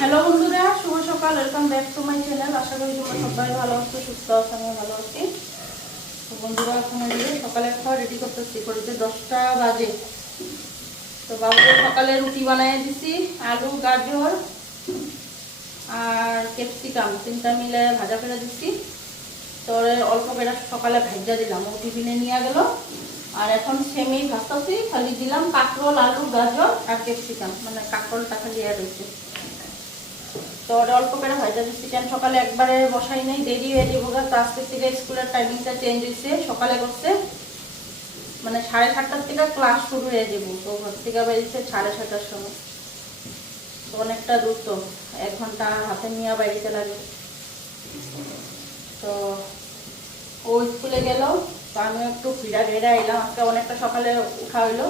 Hello বন্ধুরা, শুভ সকাল। Welcome back to my channel. আশা করি তোমরা সবাই ভালো আছো, সুস্থ আছো, আমিও ভালো আছি। তো বন্ধুরা, এখন সকালে খাওয়া রেডি করতেছি, ঘড়িতে 10টা বাজে। তো বাবুকে সকালে রুটি বানিয়ে দিছি, আলু, গাজর আর ক্যাপসিকাম তিনটা মিলে ভাজা করে দিচ্ছি। তো অল্প করে সকালে ভাজা দিলাম, ও টিফিনে নিয়ে গেল। আর এখন সেমি ভাজতেছি, খালি দিলাম কাঁকরোল, আলু, গাজর আর ক্যাপসিকাম, মানে কাঁকরোলটা খালি আর রয়েছে। তো অল্প করে ভাজা দিচ্ছি, কেন সকালে একবারে বসাই নেই, দেরি হয়ে যাবো। তো আজকের থেকে স্কুলের টাইমিংটা চেঞ্জ হয়েছে, সকালে করছে মানে 7:30টার থেকে ক্লাস শুরু হয়ে যাবো। তো ঘর থেকে বেরিয়েছে 7:30টার সময়। তো অনেকটা দূর, তো 1 ঘন্টা হাতে নিয়ে বাড়িতে লাগে। তো ও স্কুলে গেল, তো আমিও একটু ঘেরা এলাম। আজকে অনেকটা সকালে উঠা হইলো।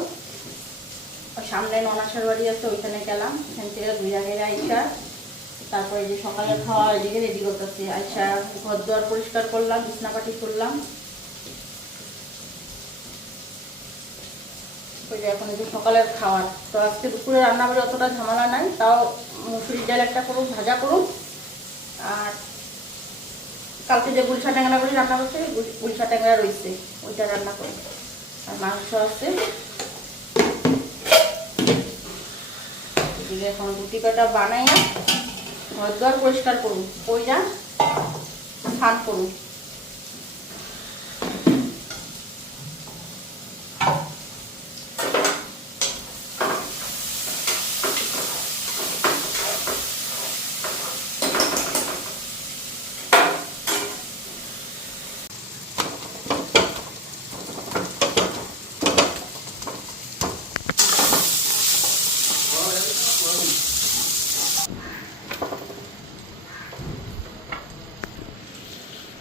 সামনে ননাসের বাড়ি আছে, ওইখানে গেলাম। এখান থেকে ঘেরা আইসা তারপরে যে সকালে খাওয়া এদিকে রেডি করতেছি। আইসা ঘর দুয়ার পরিষ্কার করলাম, বিছনাপাটি করলাম। ওই যে এখন এই যে সকালের খাওয়ার। তো আজকে দুপুরে রান্না করে অতটা ঝামেলা নাই, তাও মুসুরির ডাল একটা করুন, ভাজা করুন। আর কালকে যে গুলশা ট্যাংরা করে রান্না করছে, গুলশা ট্যাংরা রয়েছে, ওইটা রান্না করুন। আর মাংস আছে। এদিকে এখন রুটি কটা বানাইয়া ঘর দুয়ার পরিষ্কার করুন, কইরা স্নান করুন।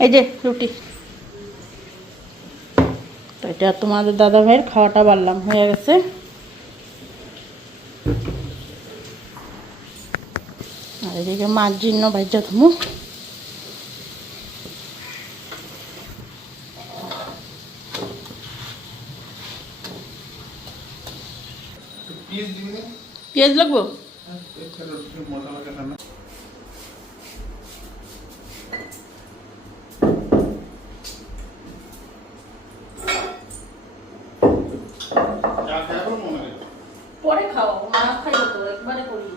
এই যে রুটি, তো এটা তোমাদের দাদা ভাইয়ের খাওয়াটা বাড়লাম, হয়ে গেছে। আর এদিকে মাছ জন্য ভাজা থমু। পেঁয়াজ লাগবো? পরে খাও, না খাইও তো, একবারে করি।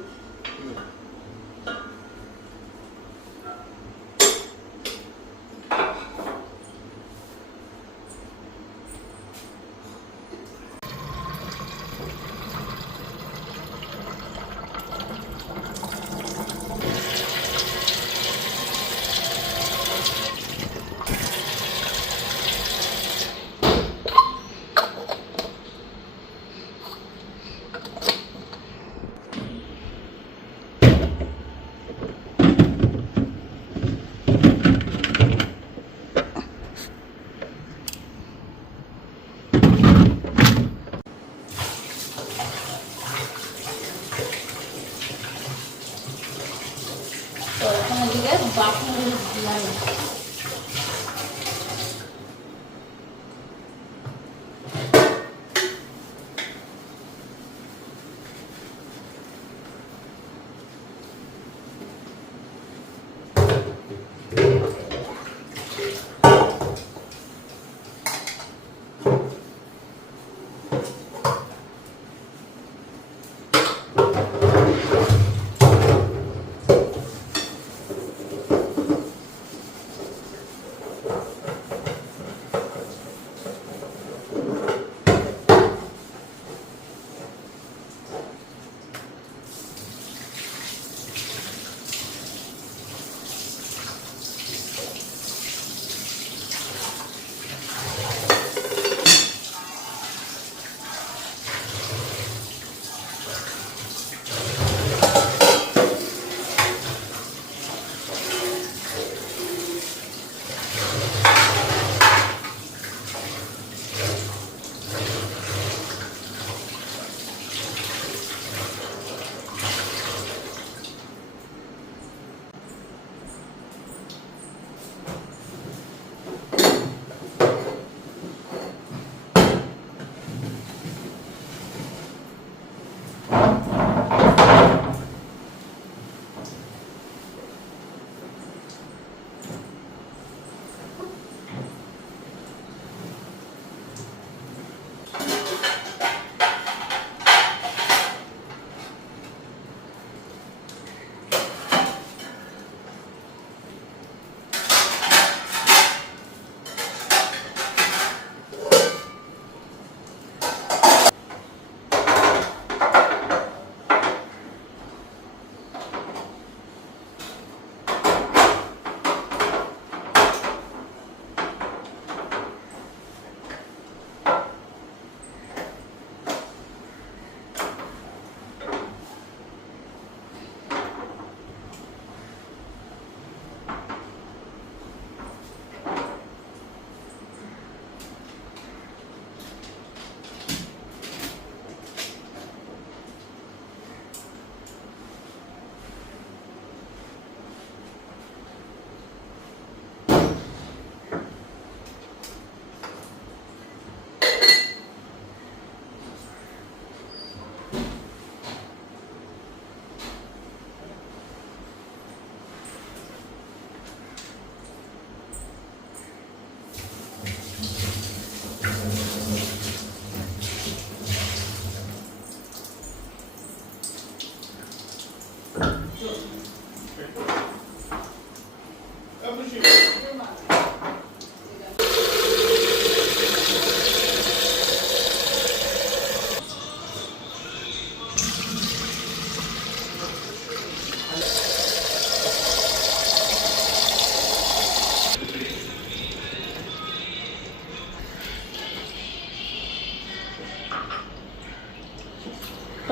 তো এখন এদিকে বাকি দিলাম।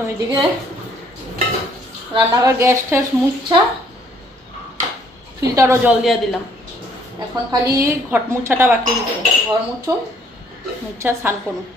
তো এদিকে রান্নাঘর গ্যাস ট্যাস মুছা, ফিল্টারও জল দিয়ে দিলাম। এখন খালি ঘট মুছাটা বাকি দিতে, ঘর মুছো মুছা স্নান করুন।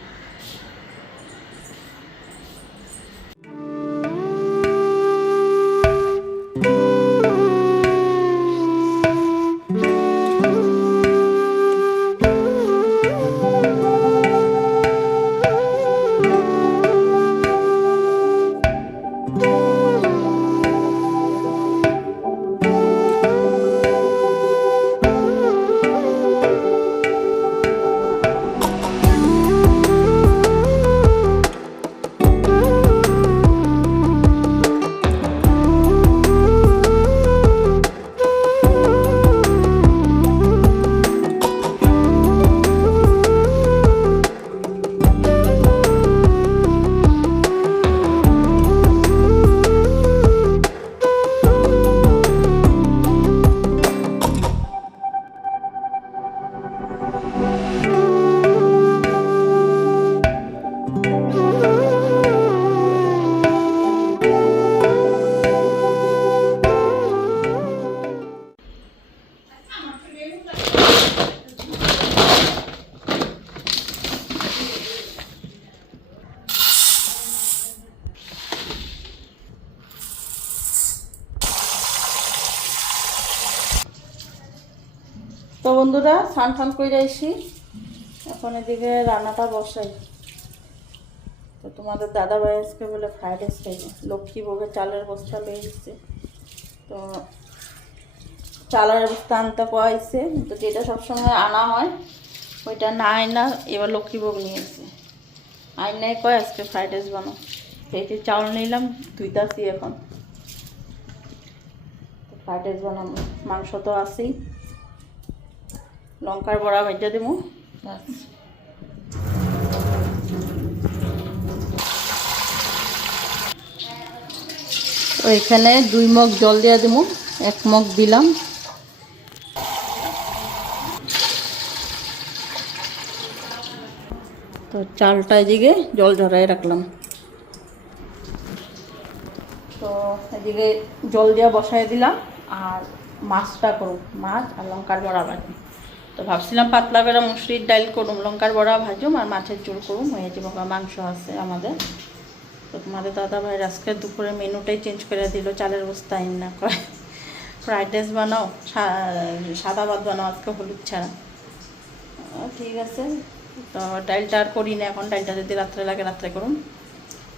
তো বন্ধুরা স্নান টান করে যাইছি, এখন এদিকে রান্নাটা বসাই। তো তোমাদের দাদা ভাই আজকে বলে ফ্রাইড রাইস খাইবে, লক্ষ্মীভোগের চালের বস্তা লয়ে এসছে। তো চালের বস্তা আনতে পাইছে, তো যেটা সবসময় আনা হয় ওইটা না আইনা এবার লক্ষ্মীভোগ নিয়ে এসছে। আইনাই কয় আজকে ফ্রাইড রাইস বানাও। এই যে চাউল নিলাম, ধুইতাছি এখন ফ্রাইড রাইস বানাবো। মাংস তো আছেই, লঙ্কার বড়া ভেজে দেবো। তো এখানে 2 মগ জল দিয়ে দেবো, 1 মগ দিলাম। তো চালটা এদিকে জল ঝরাই রাখলাম। তো এদিকে জল দিয়ে বসাই দিলাম, আর মাছটা করুম, মাছ আর লঙ্কার বড়া ভাজুম। তো ভাবছিলাম পাতলা করে মুসুরির ডাল করুম, লঙ্কার বড়া ভাজুম আর মাছের ঝোল করুম, হয়ে যাবো। মাংস আছে আমাদের। তো তোমাদের দাদা ভাই আজকে দুপুরে মেনুটাই চেঞ্জ করে দিল, চালের বস্তা আইন না কয় ফ্রাইড রাইস বানাও, সাদা ভাত বানাও আজকে হলুদ ছাড়া। ঠিক আছে, তো ডালটা আর করি না এখন, ডালটা যদি রাত্রে লাগে রাত্রে করুম।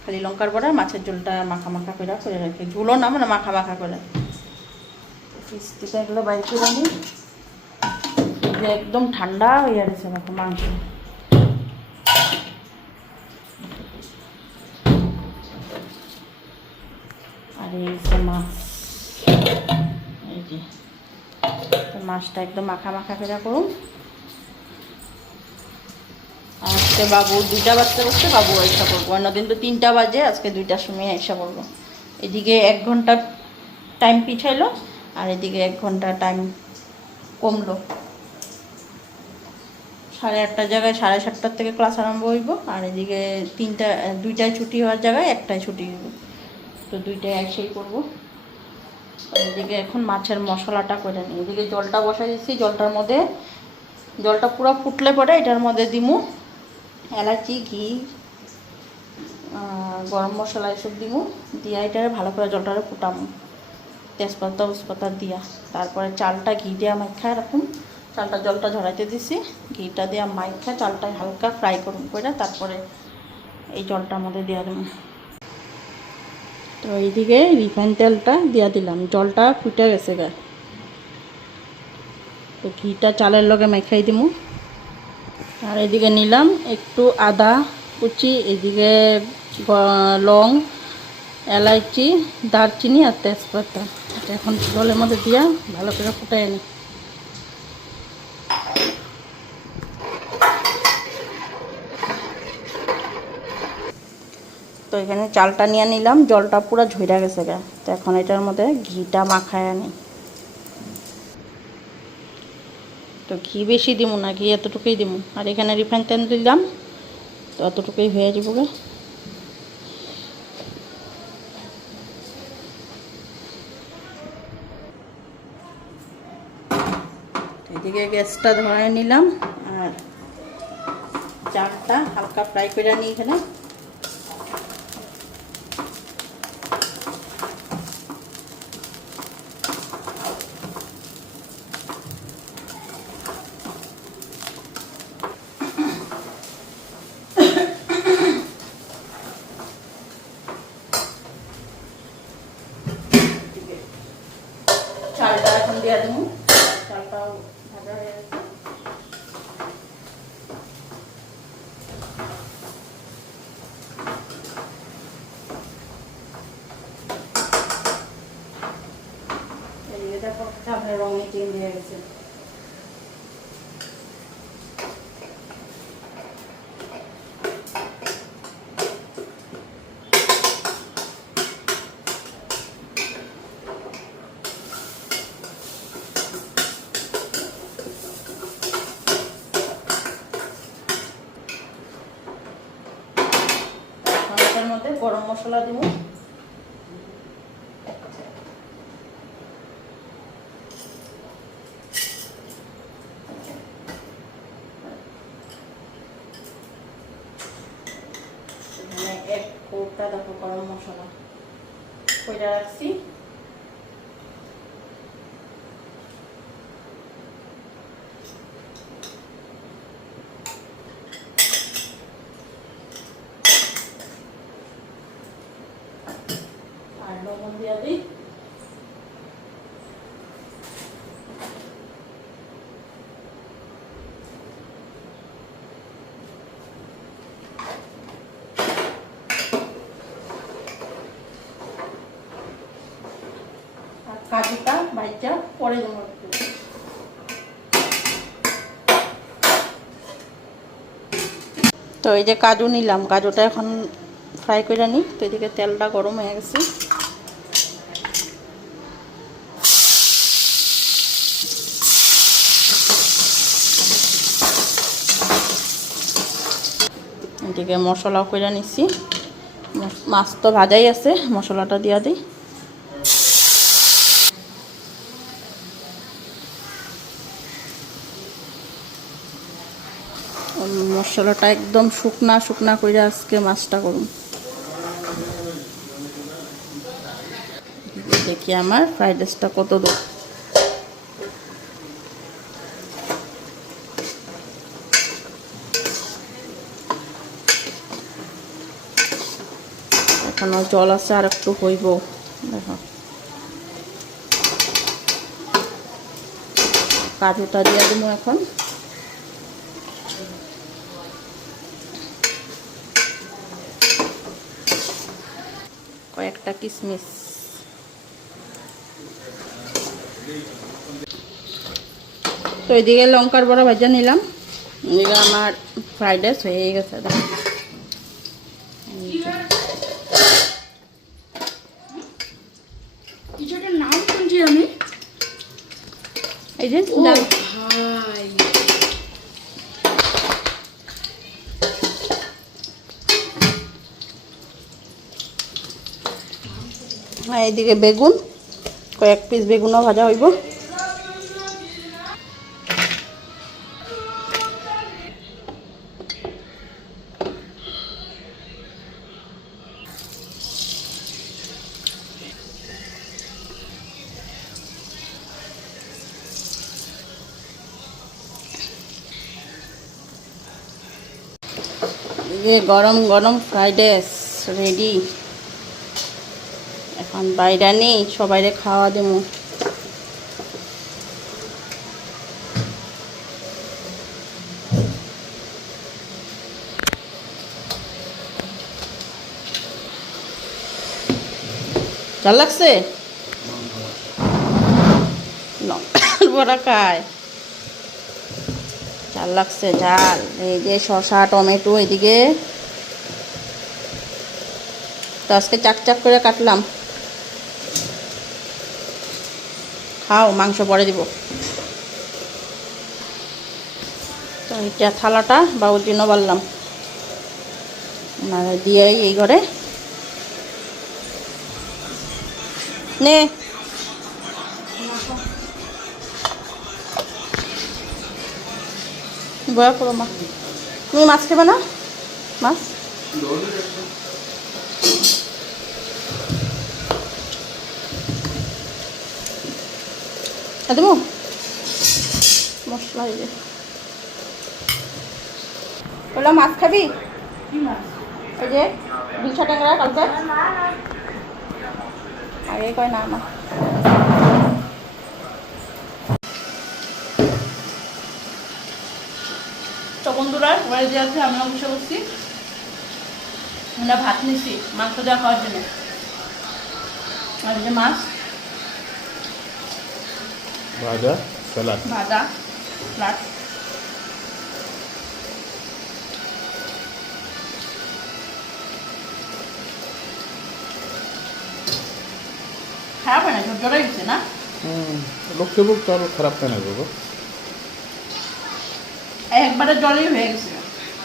খালি লঙ্কার বড়া মাছের ঝোলটা মাখা মাখা করে রাখি, ঝুলো না মানে মাখা মাখা করে। ফ্রিজটিতে এগুলো বাইর করে নিই, একদম ঠান্ডা হয়ে গেছে দেখো মাংস। আর এই যে মাছ, এই যে মাছটা একদম মাখা মাখা করে করুন। আজকে বাবু 2টা বাজতে বসছে, বাবু আইসা করবো। অন্যদিন তো 3টা বাজে, আজকে 2টার সময় আইসা করবো। এদিকে 1 ঘন্টা টাইম পিছাইলো, আর এদিকে 1 ঘন্টা টাইম কমলো। 8:30 জায়গায় 7:30 থেকে ক্লাস আরম্ভ হইব, আর এদিকে 2টায় ছুটি হওয়ার জায়গায় 1টায় ছুটি হইব। তো 2টায় একসাথে করবো। এদিকে এখন মাছের মশলাটা করে নিই। এদিকে জলটা বসাই দিচ্ছি, জলটা পুরো ফুটলে পরে এটার মধ্যে দিমু এলাচি, ঘি, গরম মশলা এসব দিমু, দিয়া এটারে ভালো করে জলটারে ফুটামু, তেজপাতা দিয়া। তারপরে চালটা ঘি দিয়ে মাইখা রাখুন। চালটা জলটা ঝরাইতে দিছি, ঘিটা দিয়ে মাইখা চালটা হালকা ফ্রাই করুন করে, তারপরে এই জলটার মধ্যে দিয়ে দেবো। তো এইদিকে রিফাইন তেলটা দিয়ে দিলাম, জলটা ফুটে গেছে গা। তো ঘিটা চালের লগে মেখাই দিব। আর এদিকে নিলাম একটু আদা কুচি, এদিকে লং, এলাইচি, দারচিনি আর তেজপাতা। এটা এখন জলের মধ্যে দিয়া ভালো করে ফুটাই নিই। তো এখানে চালটা নিয়ে নিলাম, জলটা পুরো ঝইরা গেছে গা। তো এখন এটার মধ্যে ঘিটা মাখায় আনি। তো ঘি বেশি দিব না, ঘি এতটুকুই দিব। আর এখানে রিফাইন তেল দিলাম, তো এতটুকুই হয়ে যাবো। এদিকে গ্যাসটা ধরে নিলাম আর চালটা হালকা ফ্রাই করে নিই এখানে। চালটা এখন দিয়ে দেবো, চালটাও ভাজা হয়ে গেছে। এদিকে দেখো চালের রঙে চেঞ্জ হয়ে গেছে। এর মধ্যে গরম মশলা দিব, এখানে 1 কৌটা দেখো গরম মশলা কইরা রাখছি। আর লবণ দিয়ে দিই। আর কাজুটা ভাজা পরে দেবো একটু। তো এই যে কাজু নিলাম, কাজুটা এখন ফ্রাই করে নিই। তো এদিকে তেলটা গরম হয়ে গেছে, এদিকে মশলা করে নিচ্ছি। মাছ তো ভাজাই আছে, মশলাটা দিয়া দিই। মশলাটা একদম শুকনা শুকনা করে আজকে মাছটা করুন। দেখি আমার ফ্রাইড রাইসটা কত দূর। এখনো জল আছে, আর একটু হইব। দেখো কাজুটা দিয়ে দিব এখন। কয়েকটা কিশমিশ। তো এদিকে লঙ্কার বড়া ভাজা নিলাম। এদিকে আমার ফ্রাইড রাইস হয়ে গেছে। কিছুটার নাম শুনছি আমি, এই যে ভাই এইদিকে বেগুন, কয়েক পিস বেগুনও ভাজা হইব। গরম গরম ফ্রাইড রাইস রেডি। এখন বাইরে নেই, সবাইরে খাওয়া দেবো। ভাল লাগছে? বড়া খায়, ঝাল লাগছে, ঝাল। এই যে শসা টমেটো এদিকে তো আজকে চাক চাক করে কাটলাম। খাও, মাংস পরে দিব। তো এটা থালাটা বাবুর জন্য বাড়লাম, ওনারা দিয়ে এই ঘরে নে। বয়া করো মা। তুমি মাছ খাবে না? মাছ দেবো মশলা এই যে বললাম মাছ খাবি? ওই যে বিলসা ট্যাংরা কালকে আগে কয় না না। তো বন্ধুরা ঘরে যে আছে আমিও বসে বসছি, আমরা ভাত নিচ্ছি মাংস দেওয়া খাওয়ার জন্য। আর যে মাছ ভাজা স্যালাড। ভাজা স্যালাড। খারাপ হয় না, ঝরঝরে গেছে না? লোককে বুক তো আরো খারাপ কেন করবো? একবারে জলেই হয়ে গেছে।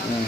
হুম